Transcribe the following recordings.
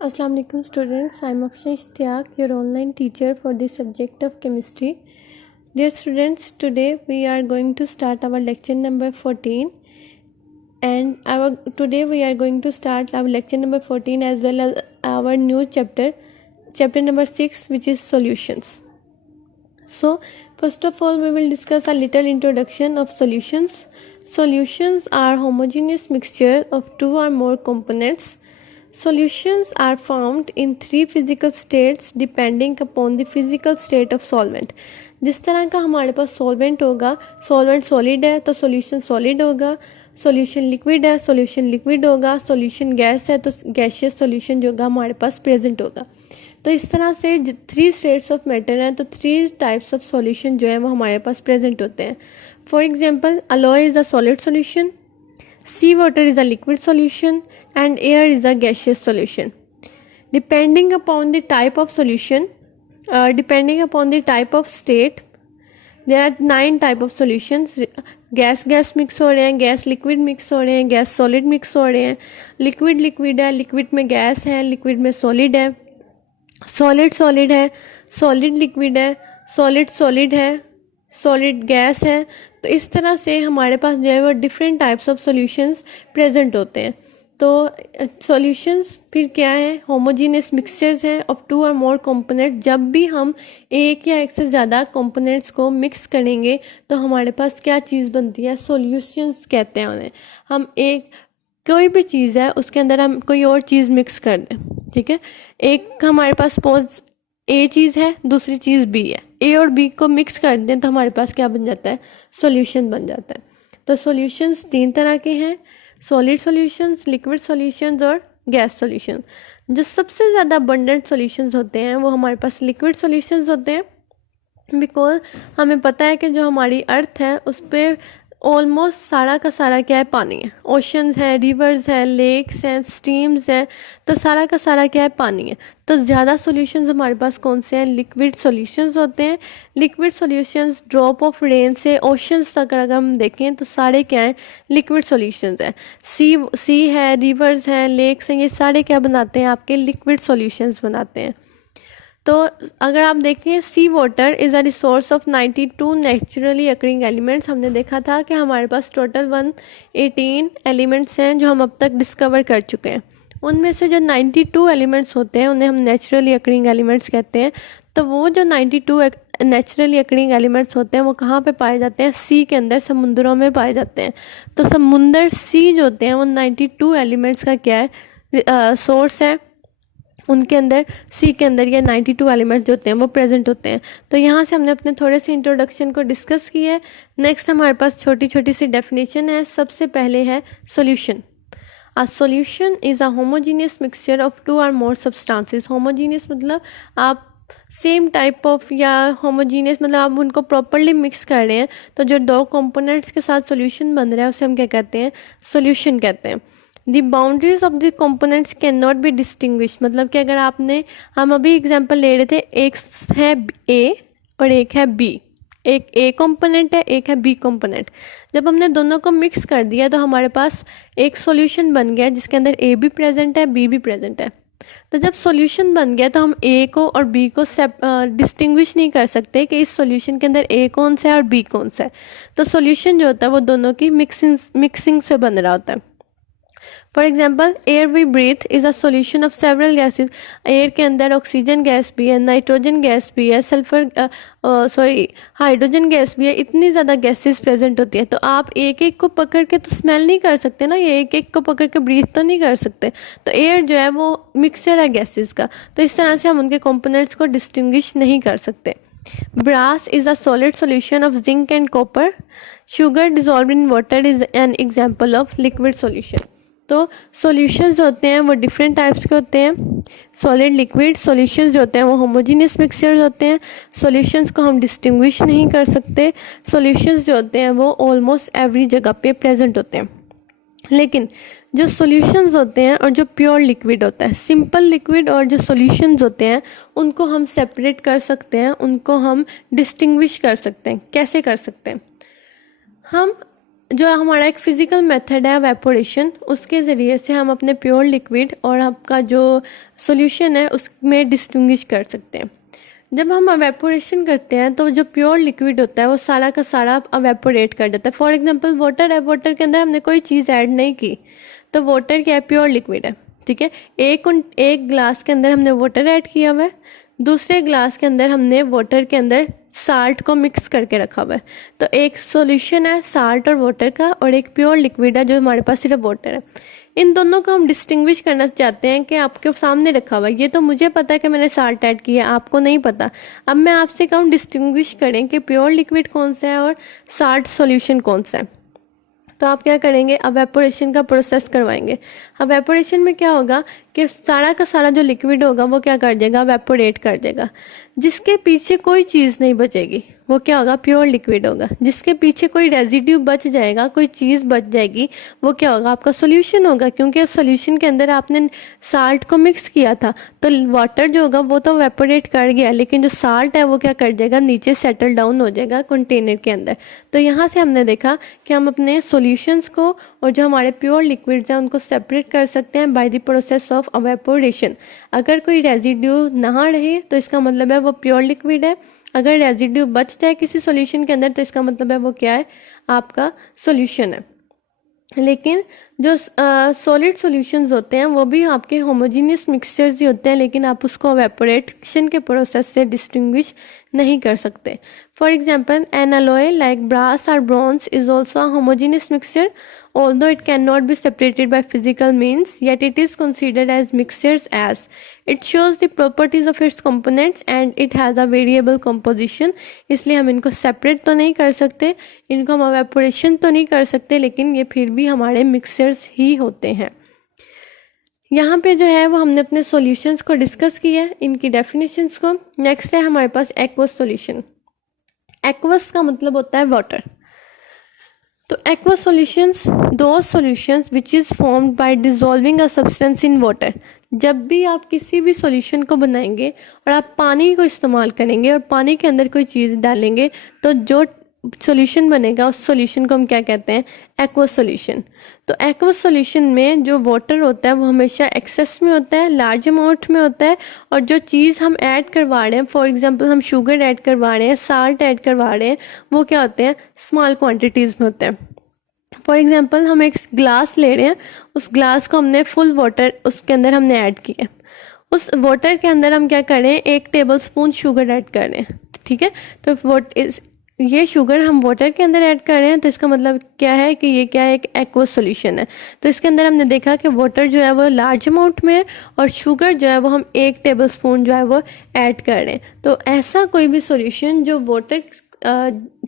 Assalamu alaikum students, I am Afsha Ishtiaq, your online teacher for the subject of chemistry. Dear students, today we are going to start our lecture number 14 and today we are going to start our lecture number 14 as well as our new chapter number 6, which is solutions. So first of all we will discuss a little introduction of solutions. Solutions are homogeneous mixture of two or more components. Solutions are formed in three physical states depending upon the physical state of solvent. जिस तरह का हमारे पास solvent होगा, solvent solid है तो solution solid होगा, solution liquid है solution liquid होगा, सॉल्यूशन गैस है तो गैसियस सॉल्यूशन जो होगा हमारे पास प्रेजेंट होगा. तो इस तरह से थ्री स्टेट्स ऑफ मैटर हैं तो थ्री टाइप्स ऑफ सॉल्यूशन जो है वो हमारे पास प्रेजेंट होते हैं. For example, alloy is a solid solution, sea water is a liquid solution and air is a gaseous solution. Depending upon the type of solution, depending upon the type of state, there are 9 type of solutions. Gas mix हो रहे हैं, gas liquid mix हो रहे हैं, gas solid mix हो रहे हैं, liquid है, लिक्विड में गैस है, लिक्विड में सॉलिड है, सॉलिड है, सॉलिड लिक्विड है, सॉलिड है, सॉलिड गैस है. तो इस तरह से हमारे पास जो है वो different types of solutions present होते हैं. तो सॉल्यूशंस फिर क्या है? होमोजीनियस मिक्सचर्स हैं of two or more component. जब भी हम एक या एक से ज़्यादा कंपोनेंट्स को मिक्स करेंगे तो हमारे पास क्या चीज़ बनती है? सॉल्यूशंस कहते हैं उन्हें. हम एक कोई भी चीज़ है उसके अंदर हम कोई और चीज़ मिक्स कर दें, ठीक है. एक हमारे पास सपोज ए चीज़ है, दूसरी चीज़ बी है, ए और बी को मिक्स कर दें तो हमारे पास क्या बन जाता है? सॉल्यूशन बन जाता है. तो सॉल्यूशंस 3 तरह के हैं: सॉलिड सॉल्यूशंस, लिक्विड सॉल्यूशंस और गैस सॉल्यूशन. जो सबसे ज़्यादा अबंडेंट सॉल्यूशंस होते हैं वो हमारे पास लिक्विड सॉल्यूशंस होते हैं, बिकॉज हमें पता है कि जो हमारी अर्थ है उस पर ऑलमोस्ट सारा का सारा क्या है? पानी है. ओशंस हैं, रिवर्स हैं, लेक्स हैं, स्ट्रीम्स हैं, तो सारा का सारा क्या है? पानी है. तो ज़्यादा सॉल्यूशंस हमारे पास कौन से हैं? लिक्विड सॉल्यूशंस होते हैं. Liquid solutions drop of rain से ओशंस तक अगर हम देखें तो सारे क्या हैं? लिक्विड सॉल्यूशंस हैं. सी है, रिवर्स हैं, लेक्स हैं, ये सारे क्या बनाते हैं? आपके लिक्विड सॉल्यूशंस बनाते हैं. तो अगर आप देखें, sea water is a resource of 92 naturally occurring elements. हमने देखा था कि हमारे पास टोटल 118 एलिमेंट्स हैं जो हम अब तक डिस्कवर कर चुके हैं. उनमें से जो 92 एलिमेंट्स होते हैं उन्हें हम नेचुरली अकरिंग एलिमेंट्स कहते हैं. तो वो जो 92 नेचुरली अकरिंग एलिमेंट्स होते हैं वो कहाँ पे पाए जाते हैं? सी के अंदर, समुद्रों में पाए जाते हैं. तो समुंदर सी जो होते हैं वो 92 एलिमेंट्स का क्या है? सोर्स है. उनके अंदर सी के अंदर ये 92 एलिमेंट्स जो होते हैं वो प्रेजेंट होते हैं. तो यहाँ से हमने अपने थोड़े से इंट्रोडक्शन को डिस्कस किया है. नेक्स्ट हमारे पास छोटी छोटी सी डेफिनेशन है. सबसे पहले है solution. A solution is a homogeneous mixture of two or more substances. Homogeneous मतलब आप सेम टाइप ऑफ, या होमोजीनियस मतलब आप उनको प्रॉपरली मिक्स कर रहे हैं. तो जो दो कंपोनेंट्स के साथ सॉल्यूशन बन रहा है उसे हम क्या कहते हैं? सॉल्यूशन कहते हैं. The boundaries of the components can not be distinguish. मतलब कि अगर हम अभी एग्जांपल ले रहे थे, एक है ए और एक है बी. एक ए कंपोनेंट है, एक है बी कंपोनेंट. जब हमने दोनों को मिक्स कर दिया तो हमारे पास एक सॉल्यूशन बन गया जिसके अंदर ए भी प्रेजेंट है, बी भी प्रेजेंट है. तो जब सॉल्यूशन बन गया तो हम ए को और बी को डिस्टिंग्विश नहीं कर सकते कि इस सॉल्यूशन के अंदर ए कौन सा है और बी कौन सा है. तो सॉल्यूशन जो होता है वो दोनों की मिक्सिंग से बन रहा होता है. For example, air we breathe is a solution of several gases. Air के अंदर ऑक्सीजन गैस भी है, नाइट्रोजन गैस भी है, हाइड्रोजन गैस भी है. इतनी ज़्यादा गैसेस प्रेजेंट होती है. तो आप एक एक को पकड़ के तो स्मेल नहीं कर सकते ना, ये एक एक को पकड़ के ब्रीथ तो नहीं कर सकते. तो एयर जो है वो मिक्सचर है गैसेस का. तो इस तरह से हम उनके कंपोनेंट्स को डिस्टिंग्विश नहीं कर सकते. Brass is a solid solution of zinc and copper. Sugar dissolve in water is an example of liquid solution. तो सॉल्यूशंस होते हैं वो डिफरेंट टाइप्स के होते हैं. Solid, liquid. सॉल्यूशंस जो होते हैं वो होमोजीनियस मिक्सचर्स होते हैं. सॉल्यूशंस को हम डिस्टिंग्विश नहीं कर सकते. सॉल्यूशंस जो होते हैं वो ऑलमोस्ट एवरी जगह पे प्रेजेंट होते हैं. लेकिन जो सॉल्यूशंस होते हैं और जो प्योर लिक्विड होता है, सिंपल लिक्विड और जो सॉल्यूशंस होते हैं उनको हम सेपरेट कर सकते हैं, उनको हम डिस्टिंग्विश कर सकते हैं. कैसे कर सकते हैं? हम जो हमारा एक फ़िज़िकल मेथड है वेपोरेशन, उसके ज़रिए से हम अपने प्योर लिक्विड और आपका जो सॉल्यूशन है उसमें डिस्टिंग्विश कर सकते हैं। जब हम एवेपोरेशन करते हैं तो जो प्योर लिक्विड होता है वो सारा का सारा एवेपोरेट कर जाता है। फॉर एग्जांपल वाटर है, वाटर के अंदर हमने कोई चीज़ ऐड नहीं की तो वाटर क्या है, प्योर लिक्विड है। ठीक है, एक ग्लास के अंदर हमने वाटर ऐड किया हुआ है, दूसरे ग्लास के अंदर हमने वाटर के अंदर साल्ट को मिक्स करके रखा हुआ है। तो एक सॉल्यूशन है साल्ट और वाटर का, और एक प्योर लिक्विड है जो हमारे पास सिर्फ वाटर है। इन दोनों को हम डिस्टिंग्विश करना चाहते हैं कि आपके सामने रखा हुआ है, ये तो मुझे पता है कि मैंने साल्ट ऐड किया, आपको नहीं पता। अब मैं आपसे कहूँ डिस्टिंग्विश करें कि प्योर लिक्विड कौन सा है और साल्ट सॉल्यूशन कौन सा है, तो आप क्या करेंगे, एवेपोरेशन का प्रोसेस करवाएंगे। एवेपोरेशन में क्या होगा कि सारा का सारा जो लिक्विड होगा वो क्या कर जाएगा, एवेपोरेट कर जाएगा। जिसके पीछे कोई चीज़ नहीं बचेगी वो क्या होगा, प्योर लिक्विड होगा। जिसके पीछे कोई रेजिड्यू बच जाएगा, कोई चीज़ बच जाएगी, वो क्या होगा, आपका सॉल्यूशन होगा। क्योंकि उस सॉल्यूशन के अंदर आपने साल्ट को मिक्स किया था, तो वाटर जो होगा वो तो एवेपोरेट कर गया, लेकिन जो साल्ट है वो क्या कर जाएगा, नीचे सेटल डाउन हो जाएगा कंटेनर के अंदर। तो यहाँ से हमने देखा कि हम अपने सॉल्यूशंस को और जो हमारे प्योर लिक्विड्स हैं उनको सेपरेट कर सकते हैं by the process of evaporation. अगर कोई रेजिड्यू ना रहे तो इसका मतलब है वो प्योर लिक्विड है। अगर रेजिड्यू बच जाए किसी सॉल्यूशन के अंदर तो इसका मतलब है वो क्या है, आपका सॉल्यूशन है। लेकिन जो सॉलिड सॉल्यूशंस होते हैं वो भी आपके होमोजीनियस मिक्सचर्स ही होते हैं, लेकिन आप उसको एवेपोरेशन के प्रोसेस से डिस्टिंग्विश नहीं कर सकते। For example an alloy like brass or bronze is also a homogeneous mixture, although it cannot be separated by physical means, yet it is considered as mixtures as it shows the properties of its components and it has a variable composition। इसलिए हम इनको separate तो नहीं कर सकते, इनको हम evaporation तो नहीं कर सकते, लेकिन ये फिर भी हमारे मिक्सचर्स ही होते हैं। यहाँ पे जो है वो हमने अपने सॉल्यूशंस को डिस्कस किया है, इनकी डेफिनेशंस को। नेक्स्ट है हमारे पास एक्वस सॉल्यूशन। एक्वस का मतलब होता है वाटर। तो एक्वस सॉल्यूशंस दो solutions which is formed by dissolving a substance in water. जब भी आप किसी भी सॉल्यूशन को बनाएंगे और आप पानी को इस्तेमाल करेंगे और पानी के अंदर कोई चीज़ डालेंगे तो जो सॉल्यूशन बनेगा उस सॉल्यूशन को हम क्या कहते हैं, एक्वस सॉल्यूशन। तो एक्वस सॉल्यूशन में जो वाटर होता है वो हमेशा एक्सेस में होता है, लार्ज अमाउंट में होता है, और जो चीज़ हम ऐड करवा रहे हैं, फॉर एग्जांपल हम शुगर ऐड करवा रहे हैं, साल्ट ऐड करवा रहे हैं, वो क्या होते हैं, स्मॉल क्वांटिटीज़ में होते हैं। फॉर एग्जांपल हम एक ग्लास ले रहे हैं, उस ग्लास को हमने फुल वाटर उसके अंदर हमने ऐड किया, उस वाटर के अंदर हम क्या कर रहे हैं, 1 टेबलस्पून शुगर ऐड कर रहे हैं। ठीक है, तो ये शुगर हम वाटर के अंदर ऐड कर रहे हैं, तो इसका मतलब क्या है कि ये क्या है, एक एक्वस सॉल्यूशन है। तो इसके अंदर हमने देखा कि वाटर जो है वो लार्ज अमाउंट में है और शुगर जो है वो हम 1 टेबलस्पून जो है वो ऐड कर रहे हैं। तो ऐसा कोई भी सॉल्यूशन जो वाटर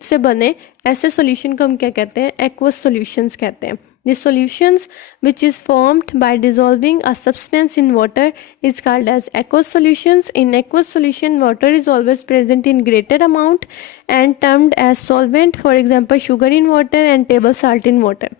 से बने, ऐसे सॉल्यूशन को हम क्या कहते हैं, एक्वस सॉल्यूशंस कहते हैं। The solutions which is formed by dissolving a substance in water is called as aqueous solutions. In aqueous solution, water is always present in greater amount and termed as solvent. For example, sugar in water and table salt in water.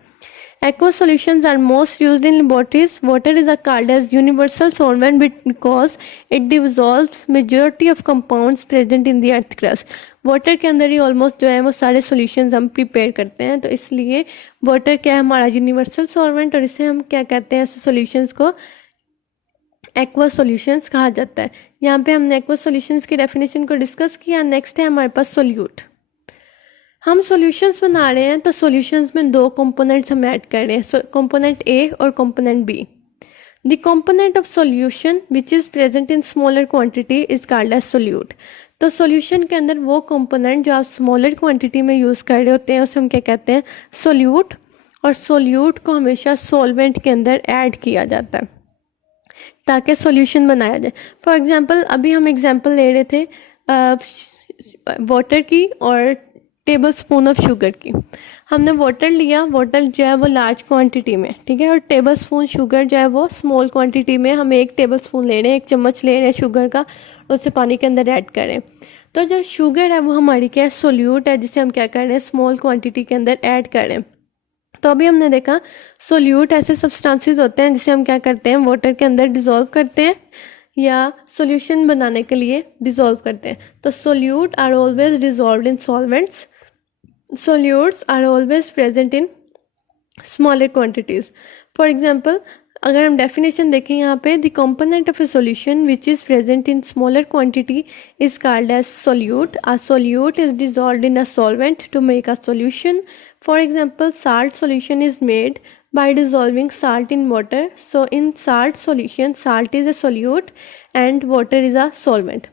Aqueous solutions are most used in laboratories. Water is called as universal solvent because it dissolves majority of compounds present in the earth crust. Water के अंदर ही almost जो है वो सारे solutions हम prepare करते हैं, तो इसलिए वाटर क्या है, हमारा यूनिवर्सल सॉल्वेंट, और इसे हम क्या कहते हैं, ऐसे सॉल्यूशंस को एक्वस सॉल्यूशंस कहा जाता है। यहाँ पे हमने एक्वस सॉल्यूशंस की डेफिनेशन को डिस्कस किया। नेक्स्ट है हमारे पास सोल्यूट। हम सॉल्यूशंस बना रहे हैं तो सॉल्यूशंस में 2 कंपोनेंट्स हम ऐड कर रहे हैं, कंपोनेंट ए और component B. The component of solution which is present in smaller quantity is called as solute. तो सॉल्यूशन के अंदर वो कंपोनेंट जो आप स्मॉलर क्वांटिटी में यूज़ कर रहे होते हैं उसे हम क्या कहते हैं, सोल्यूट। और सोल्यूट को हमेशा सॉल्वेंट के अंदर ऐड किया जाता है ताकि सॉल्यूशन बनाया जाए। फॉर एग्जांपल अभी हम एग्जांपल ले रहे थे वाटर की और टेबल स्पून ऑफ शुगर की। हमने वाटर लिया, वाटर जो है वो लार्ज क्वांटिटी में, ठीक है, और टेबल स्पून शुगर जो है वो स्मॉल क्वांटिटी में। हम 1 टेबल स्पून ले रहे हैं, 1 चम्मच ले रहे हैं शुगर का, उसे पानी के अंदर ऐड करें। तो जो शुगर है वो हमारी क्या है, सोल्यूट है, जिसे हम क्या कर रहे हैं, स्मॉल क्वांटिटी के अंदर ऐड कर रहे हैं। तो अभी हमने देखा सोल्यूट ऐसे सब्सटेंसेस होते हैं जिसे हम क्या करते हैं, वाटर के अंदर डिज़ोल्व करते हैं या सॉल्यूशन बनाने के लिए डिज़ोल्व करते हैं। तो solute are always dissolved in solvents solutes are always present in smaller quantities. For example, अगर हम डेफिनेशन देखें यहाँ पे, the component of a solution which is present in smaller quantity is called as solute. A solute is dissolved in a solvent to make a solution. For example, salt solution is made by dissolving salt in water. So in salt solution, salt is a solute and water is a solvent.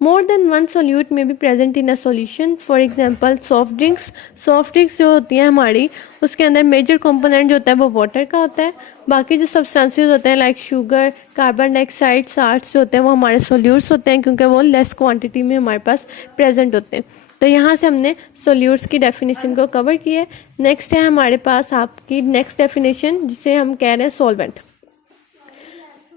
More than one solute may be present in a solution. For example, soft drinks. Soft drinks जो होती हैं हमारी, उसके अंदर major component जो होता है वो वाटर का होता है. बाकी जो सब्सटेंसेस होते हैं like sugar, carbon dioxide, salts जो होते हैं वो हमारे सोल्यूट्स होते हैं क्योंकि वो लेस क्वांटिटी में हमारे पास प्रेजेंट होते हैं. तो यहाँ से हमने सोल्यूट्स की डेफिनेशन को कवर किया है. नेक्स्ट है हमारे पास आपकी नेक्स्ट डेफिनेशन जिसे हम कह रहे हैं सॉल्वेंट.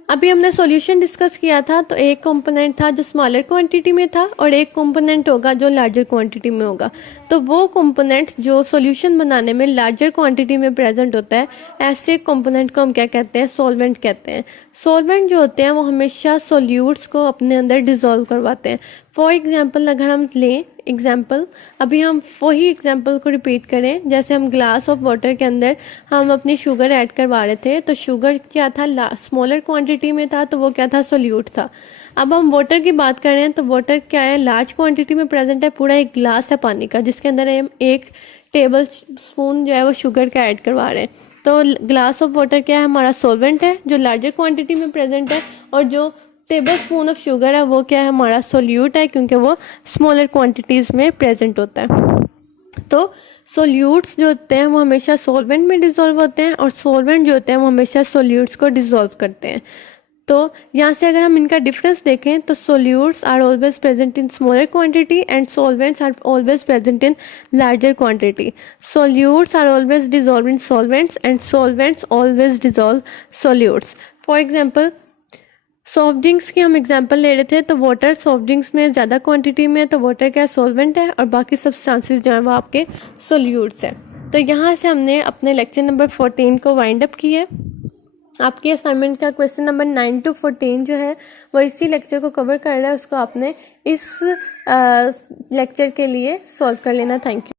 अभी हमने सॉल्यूशन डिस्कस किया था, तो एक कंपोनेंट था जो स्मॉलर क्वांटिटी में था और एक कंपोनेंट होगा जो लार्जर क्वांटिटी में होगा. तो वो कंपोनेंट जो सॉल्यूशन बनाने में लार्जर क्वांटिटी में प्रेजेंट होता है, ऐसे कंपोनेंट को हम क्या कहते हैं, सॉल्वेंट कहते हैं. सॉल्वेंट जो होते हैं वो हमेशा सॉल्यूट्स को अपने अंदर डिज़ोल्व करवाते हैं. फॉर एग्जांपल अगर हम लें एग्जांपल, अभी हम वही एग्जांपल को रिपीट करें, जैसे हम ग्लास ऑफ वाटर के अंदर हम अपनी शुगर ऐड करवा रहे थे, तो शुगर क्या था, स्मॉलर क्वांटिटी में था, तो वो क्या था, सोल्यूट था. अब हम वाटर की बात कर रहे हैं, तो वाटर क्या है, लार्ज क्वांटिटी में प्रेजेंट है. पूरा एक ग्लास है पानी का जिसके अंदर हम 1 टेबल स्पून जो है वो शुगर का ऐड करवा रहे हैं. तो ग्लास ऑफ वाटर क्या है, हमारा सॉल्वेंट है जो लार्जर क्वांटिटी में प्रेजेंट है, और जो टेबल स्पून ऑफ शुगर है वो क्या है, हमारा सोल्यूट है क्योंकि वो स्मॉलर क्वांटिटीज़ में प्रेजेंट होता है. तो सोल्यूट्स जो होते हैं वो हमेशा सॉल्वेंट में डिज़ोल्व होते हैं और सॉल्वेंट जो होते हैं वो हमेशा सोल्यूट्स को डिज़ोल्व करते हैं. तो यहाँ से अगर हम इनका डिफरेंस देखें तो solutes are always present in smaller quantity and solvents are always present in larger quantity. Solutes are always dissolve in solvents and solvents always dissolve solutes. For example, soft drinks की हम example ले रहे थे, तो water soft drinks में ज़्यादा quantity में है, तो वाटर क्या सॉल्वेंट है और बाकी सब्सटेंसेस जो हैं वो आपके सोल्यूट्स हैं. तो यहाँ से हमने अपने लेक्चर नंबर 14 को वाइंड अप किया. आपके असाइनमेंट का क्वेश्चन नंबर 9 to 14 जो है वो इसी लेक्चर को कवर कर रहा है, उसको आपने इस लेक्चर के लिए सॉल्व कर लेना. Thank you.